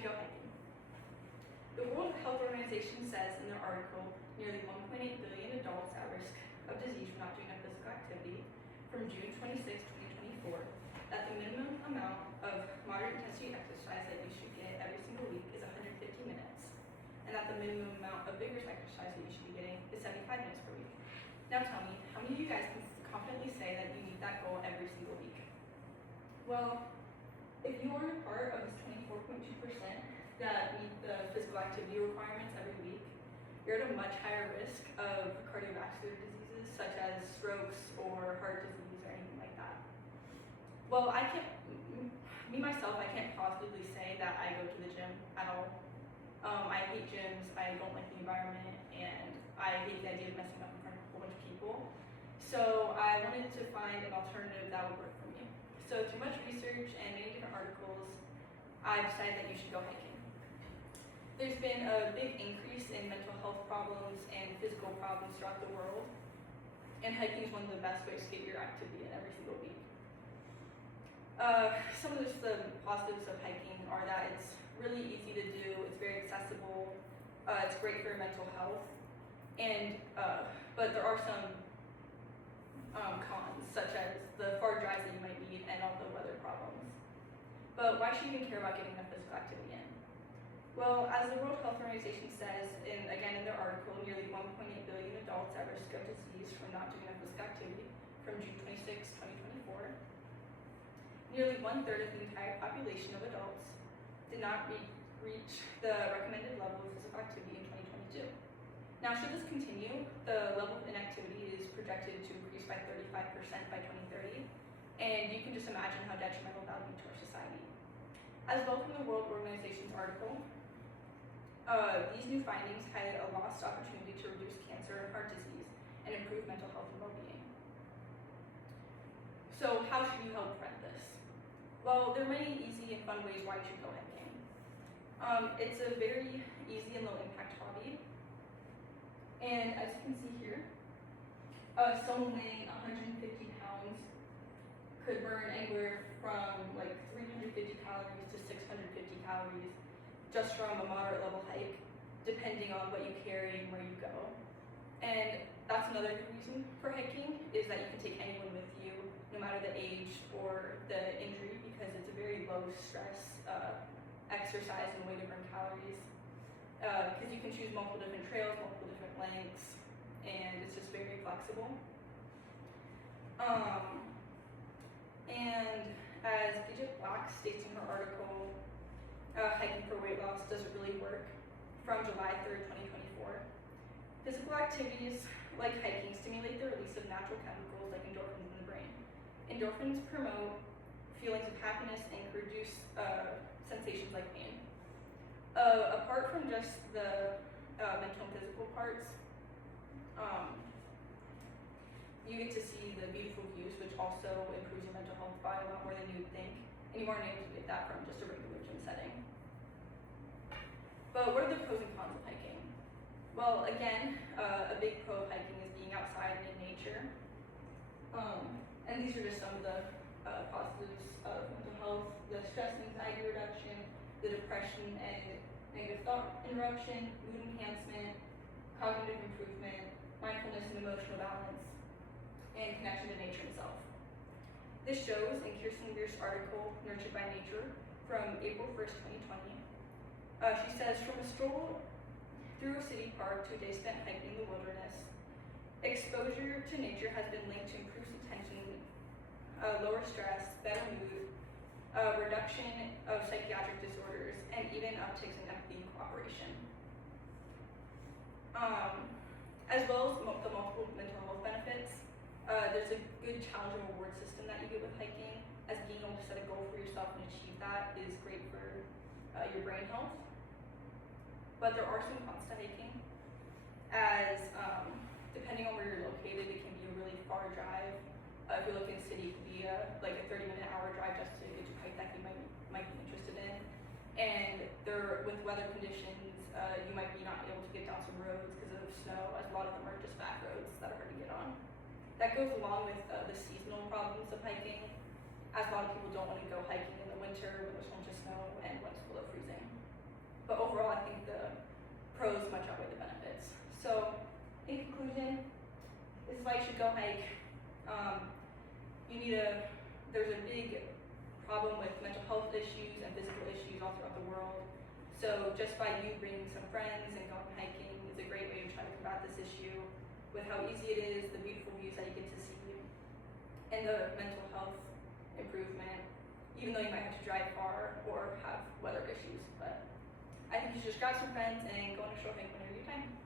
should go hiking. The World Health Organization says in their article nearly 1.8 billion adults at risk of disease from not doing enough physical activity from June 26, 2024, that the minimum amount of moderate intensity exercise that you should get every single week is 150 minutes, and that the minimum amount of vigorous exercise that you should be getting is 75 minutes per week. Now tell me, how many of you guys can confidently say that you meet that goal every single week? Well, if you are a part of this 24.2% that meet the physical activity requirements every week, you're at a much higher risk of cardiovascular diseases such as strokes or heart disease or anything like that. Well, I can't positively say that I go to the gym at all. I hate gyms, I don't like the environment, and I hate the idea of messing up in front of a whole bunch of people. So I wanted to find an alternative that would work for me. So through much research and many different articles, I decided that you should go hiking. There's been a big increase in mental health problems and physical problems throughout the world, and hiking is one of the best ways to get your activity in every single week. Some of the positives of hiking are that it's really easy to do, it's very accessible, it's great for your mental health, and but there are some cons, such as the far drives that you might need and all the weather problems. But why should you even care about getting enough physical activity in? Well, as the World Health Organization says, again in their article, nearly 1.8 billion adults at risk of disease from not doing enough physical activity from June 26, 2024. Nearly 1/3 of the entire population of adults did not reach the recommended level of physical activity in 2022. Now, should this continue, the level of inactivity is projected to increase by 35% by 2030, and you can just imagine how detrimental that would be to our society. As well from the World Organization's article, these new findings highlight a lost opportunity to reduce cancer and heart disease and improve mental health and well-being. So how should you help prevent this? Well, there are many easy and fun ways why you should go hiking. It's a very easy and low impact hobby. And as you can see here, someone weighing 150 pounds could burn anywhere from like 350 calories to 650 calories just from a moderate level hike, depending on what you carry and where you go. And that's another good reason for hiking, is that you can take anyone with you, no matter the age or the injury, because it's a very low stress exercise and way to burn calories. Because you can choose multiple different trails, multiple different lengths, and it's just very flexible. And as Gidget Black states in her article, Hiking for Weight Loss Does It Really Work? From July 3rd, 2024. Physical activities like hiking stimulate the release of natural chemicals like endorphins in the brain. Endorphins promote feelings of happiness and reduce sensations like pain. Apart from just the mental and physical parts, you get to see the beautiful views, which also improves your mental health by a lot more than you would think, and you aren't able to get that from just a regular gym setting. But what are the pros and cons of hiking? Well, again, a big pro of hiking is being outside and in nature. And these are just some of the positives of mental health: the stress and anxiety reduction, the depression and negative thought interruption, mood enhancement, cognitive improvement, mindfulness and emotional balance, and connection to nature itself. This shows in Kirsten Beer's article, Nurtured by Nature, from April 1st, 2020. She says, from a stroll through a city park to a day spent hiking in the wilderness, exposure to nature has been linked to improved attention, lower stress, better mood, reduction of psychiatric disorders, and even upticks in empathy and cooperation. As well as the multiple mental health benefits, there's a good challenge and reward system that you get with hiking, as being able to set a goal for yourself and achieve that is great for your brain health. But there are some cons to hiking, as depending on where you're located, it can be a really far drive. If you're looking at the city, it could be like a 30-minute hour drive just to get to a hike that you might be interested in. And with weather conditions, you might be not able to get down some roads because of snow, as a lot of them are just back roads that are hard to get on. That goes along with the seasonal problems of hiking, as a lot of people don't want to go hiking in the winter when there's a bunch of snow and when it's below freezing. cities all throughout the world. So just by you bringing some friends and going hiking is a great way to try to combat this issue with how easy it is, the beautiful views that you get to see, and the mental health improvement, even though you might have to drive far or have weather issues. But I think you should just grab some friends and go on a short hike whenever you have time.